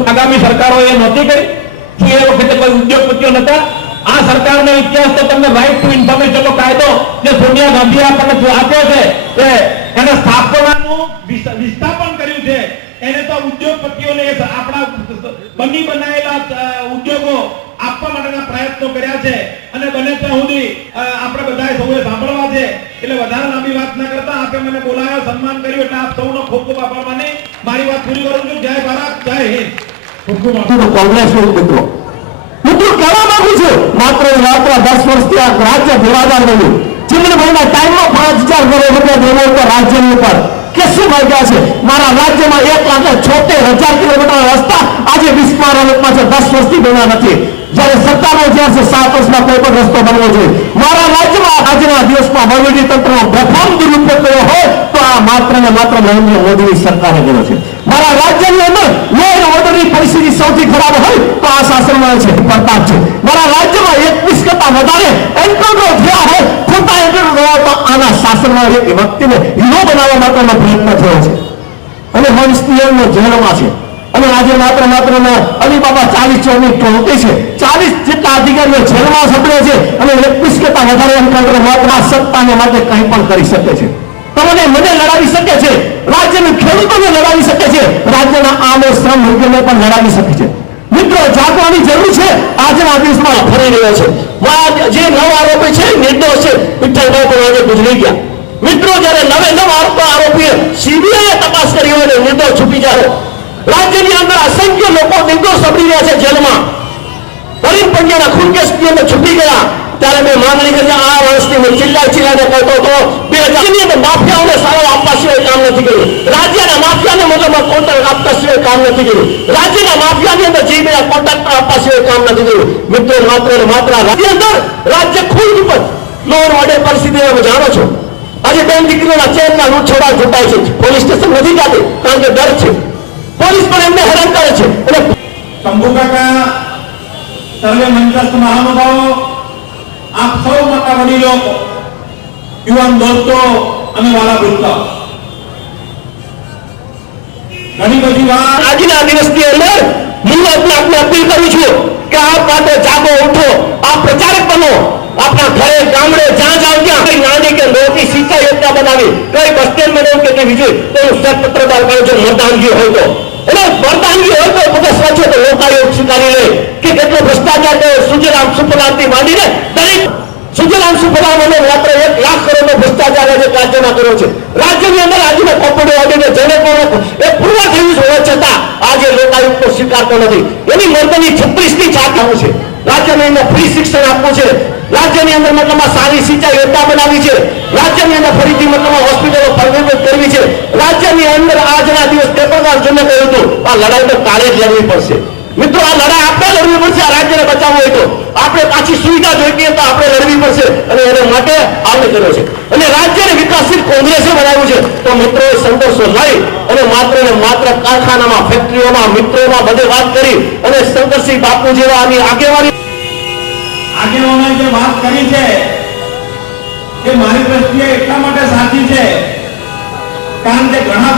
આગામી સરકારોએ નહોતી કરી? શું એ વખતે કોઈ ઉદ્યોગપતિઓ નહોતા? આ સરકારનો ઇતિહાસ તો તમને રાઈટ ટુ ઇન્ફોર્મેશનનો કાયદો જે સોનિયા ગાંધીએ આપણને આપ્યો છે કે એને સ્થાપનાનું વિસ્થાપન કર્યું છે, એને તો ઉદ્યોગપતિઓને આપણા બની બનાવેલા ઉદ્યોગો આપવા માટેના પ્રયત્નો કર્યા છે અને બને ત્યાં સુધી આપણે બધાએ સૌએ સાંભળવા છે. એટલે વધારે લાંબી વાત ન કરતા આપે મને બોલાવ્યો, સન્માન કર્યું એટલે આપ સૌનો ખૂબ ખૂબ આભાર માની મારી વાત પૂરી કરું છું. જય ભારત, જય હિન્દ. ખૂબ ખૂબ આભાર. કોંગ્રેસના મિત્રો કહેવા માંગુ છું, માત્ર 10 વર્ષથી આ રાજ્ય ધોળાદાર બન્યું. ચિમનભાઈના ટાઈમમાં 5000 કરોડ રૂપિયા દેવો ઉપર રાજ્યની ઉપર કે શું માગ્યા છે? મારા રાજ્યમાં 1,76,000 કિલોમીટર રસ્તા આજે વિસ્મારણમાં છે, 10 વર્ષથી બન્યા નથી. જ્યારે સત્તાનો જ્યાં છે 7 વર્ષમાં કોઈ પણ રસ્તો બનવો જોઈએ. મારા રાજ્યમાં આજના દિવસમાં વહીવટી તંત્રનો બેફામ દુરુપયોગ કર્યો હોય તો આ માત્ર ને માત્ર નરેન્દ્ર મોદીની સરકારે કર્યો છે. મારા રાજ્યની અંદર લો એન્ડ ઓર્ડરની પરિસ્થિતિ સૌથી ખરાબ હોય તો આ શાસનમાં છે, પ્રતાપ છે. મારા રાજ્યમાં 21 કરતા વધારે એન્કાઉન્ટર થયા હોય, ખોટા એન્કાઉન્ટર થયા તો આના શાસનમાં એક વ્યક્તિને હીરો બનાવવા માટેનો પ્રયત્ન થયો છે અને વંશતીયનો જેલમાં છે. અને આજે માત્ર અલીબાબા 40 ચોરની ટોળકી છે, 40 જેટલા અધિકારીઓ જેલમાં સપડે છે અને 21 કરતા વધારે એન્કાઉન્ટર માત્ર સત્તાને માટે કંઈ પણ કરી શકે છે. તમને મને લડાવી શકે છે, રાજ્યના ખેડૂતોને લડાવી શકે છે, રાજ્યના આમે શ્રમ વર્ગને પણ લડાવી શકે છે. મિત્રો જાગવાની જરૂર છે. આજના દિવસમાં ફરી રહ્યો છે જે નવ આરોપી છે, નિર્દોષ છે, વિઠ્ઠલભાઈ પણ આજે ગુજરી ગયા. મિત્રો જ્યારે નવ આરોપીએ સીબીઆઈએ તપાસ કરી હોય નિર્દોષ છૂટી જાય. રાજ્યની અંદર અસંખ્ય લોકો નિર્દોષ સપડી રહ્યા છે જેલમાં. કરીમ પંડ્યાના ખૂન કેસની અંદર છૂટી ગયા ત્યારે મેં માંગણી કરી આ વર્ષથી હું ચિલ્લાઈને કહેતો હતો 2000ની અંદર માફિયાઓને સારો આપવા સિવાય કામ નથી કર્યું. રાજ્યના માફિયાને મતલબમાં કોન્ટ્રાક્ટ આપવા સિવાય કામ નથી કર્યું. રાજ્યના માફિયાની અંદર જીબીના કોન્ટ્રાક્ટ આપવા સિવાય કામ નથી કર્યું. મિત્રો માત્ર ને માત્ર રાજ્ય અંદર રાજ્ય ખુદ ઉપર લો એન્ડ ઓર્ડર પરિસ્થિતિ તમે જાણો છો. આજે બેન દીકરીઓના ચેનના લૂંટ છોડા છૂટાય છે, પોલીસ સ્ટેશન નથી જાતી કારણ કે ડર છે. પોલીસ પણ એમને હેરાન કરે છે. શંભુ કાકા, સર્વે મંચસ્થ મહાનુભાવો, આપ સૌ મોટા વડીલો, યુવાન દોસ્તો અને વાલા ભૂલતા, ઘણી બધી વાત આજના દિવસની અંદર હું આપને અપીલ કરું છું કે આપ માટે જાગો, ઉઠો, આપ પ્રચારક બનો. આપણા ઘરે ગામડે જ્યાં જાવ ત્યાં નાની કે મોટી સિંચાઈ યોજના બનાવી, કઈ બસ સ્ટેન્ડ બનાવું કે બીજું તેનું પત્રદાર કરો છો. મતદાનગી હોય તો એટલે મતદાનગી હોય તો બધા સ્વચ્છ તો લોકાયોગ સ્વીકારી લે કે કેટલો ભ્રષ્ટાચાર કર્યો. સુજલામ સુફલામથી માંડીને દરેક સુજલામ સુફલામ અને માત્ર 1 લાખ કરોડનો ભ્રષ્ટાચાર આજે રાજ્યમાં કર્યો છે. રાજ્યની અંદર આજનો કોમ્પ્યુટર ઓડિટે જેને પણ એ પૂર્વ થયું હોવા છતાં આજે લોકાયુક્ત સ્વીકારતો નથી. એની મર્દની 36ની છાપ આપવું છે. રાજ્યની અંદર ફ્રી શિક્ષણ આપવું છે. રાજ્યની અંદર મતલબમાં સારી સિંચાઈ યોજના બનાવી છે. રાજ્યની અંદર ફરીથી મતલબમાં હોસ્પિટલો ફરવી કરવી છે. રાજ્યની અંદર આજના દિવસ પેપરમાં જોઈને કહ્યું હતું આ લડાઈ તો તારે જ લડવી પડશે. મિત્રો આ લડાઈ આપણે લડવી પડશે. આ રાજ્યને બચાવવું હોય તો આપણે પાછી સુવિધા જોઈતી તો આપણે લડવી પડશે અને એના માટે આપણે કર્યો છે. અને રાજ્યને વિકાસશીલ કોંગ્રેસે બનાવ્યું છે. તો મિત્રોએ સંઘર્ષો લઈ અને માત્ર કારખાનામાં, ફેક્ટરીઓમાં, મિત્રોમાં બધે વાત કરી અને શંકરસિંહ બાપુ જેવા આની આગેવાની જે વાત કરી છે એ મારી દ્રષ્ટિએ એટલા માટે સાચી છે કારણ કે ઘણા